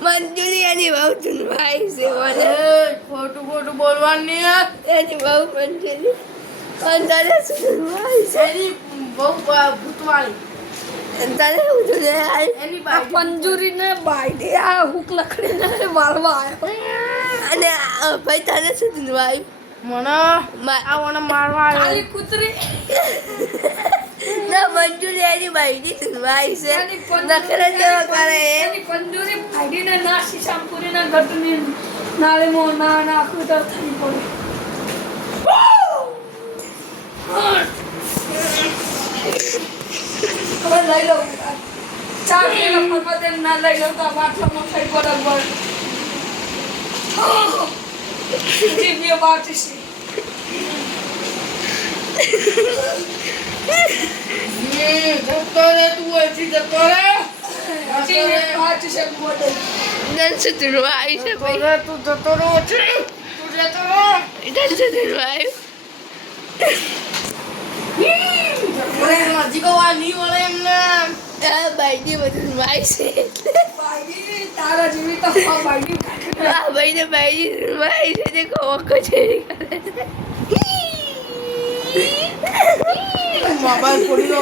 મંજુરી એની બહુ ધૂનવાઈ છે મને ખોટું ખોટું બોલવાનું નહીં એની બહુ મંજુરી અને તને શું ધૂનવાઈ છે એની બહુ ભૂતવાળી તને શું ધૂનવાઈ એની આ પંજુરીને બાયડી આ હુક લખડીને મારવા આવ્યો અને ભાઈ તને શું ધૂનવાઈ મને આ મને મારવા કાલી આવ્યો કૂતરી ના મંજુરી એની બાઈની ધૂનવાઈ છે એની નખરે જેવા કરે એની પંજુરી બાયડીને નાસી શામપુરીને ગટની નાળીમાં ના નાખું તો થઈ પડે હવે લઈ લઉં ચાર કિલો ફરવા ના લઈ લઉં તો બાટલામાં થઈ બરાબર દિવ્ય બાટી છે જતો રે તું હજી જતો રે દિવ્ય બાટી છે બોલે તને શું ધૂનવાઈ છે ભાઈ તું જતો રહો છે તું જતો રહો તને શું ધૂનવાઈ હજી કહું આ નહીં વળે એમને આ બાઈની બધું ધૂનવાઈ છે બાયડી તારા જેવી તો બાયડી કાઢે આ ભાઈને બાઈની ધૂનવાઈ છે તે કોકો છે મોબાઈલ ફોડી લો